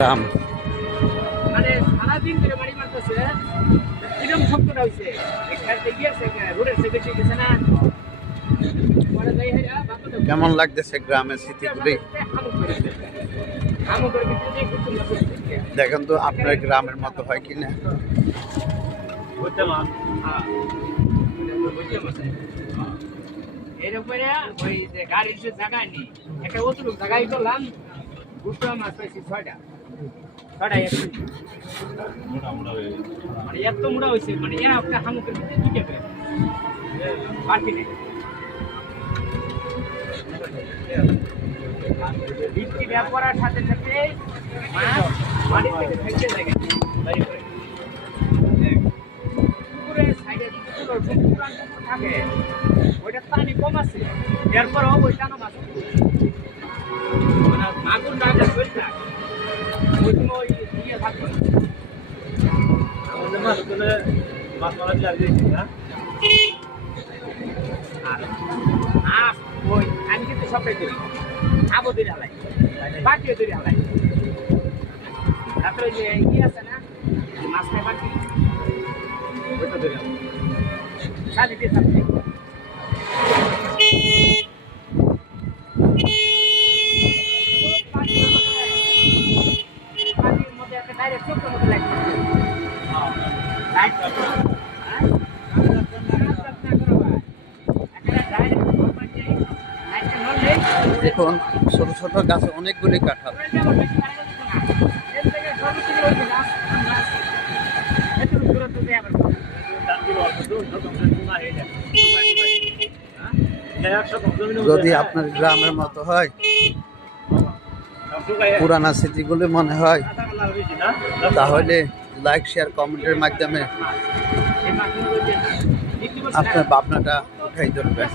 গ্রাম মানে সারাদিন ধরে বাড়ি মারতেছে কিরম শব্দটা হইছে খেলতে গিয়েছে রোডের সাইডে গেছে না পরে যাই হেরা বাবা তো কেমন লাগতেছে গ্রামের স্মৃতিগুলি আমো করে ভিতরে কিছু না দেখেন তো আপনার গ্রামের মতো হয় কিনা। বুঝতে মা হ্যাঁ বুঝতে মাসে এরপরে ওই যে গাড়ির যে জায়গা নেই একটা অতটুকু জায়গায় করলাম গুপ্ত মাছ পাইছি 6টা মানে এত মোটা হয়েছে মানে এরা একটা হামুকের ভিতরে ঢুকে গেছে পার্টি নেই বৃষ্টি ব্যবহারের সাথে সাথে মাটি থেকে ফেলতে লাগে পুকুরের সাইডে পুকুরান পুকুর থাকে ওইটা পানি কম আছে এরপরও ওই টানো মাছ মানে মাগুর ডাকে চলছে ওই সময় নিয়ে থাকবে আমাদের মাছ তুলে মাছ মারা লাগিয়েছি না আর ওই আমি কিন্তু সবটাই করি আবো ধরে হালাই বাটিও ধরে হালাই তারপরে যে ইয়ে আছে না মাছ খাই বাটি ওইটা ধরে হালাই সাজি দিয়ে সাজি পানির মধ্যে একটা ডাইরেক্ট চোখের মধ্যে লাইট লাইট দেখুন ছোট ছোট গাছে অনেকগুলি কাঁঠাল। যদি আপনার গ্রামের মতো হয় পুরানা স্মৃতিগুলি মনে হয় তাহলে লাইক শেয়ার কমেন্টের মাধ্যমে আপনার ভাবনাটা উঠাই ধরবেন।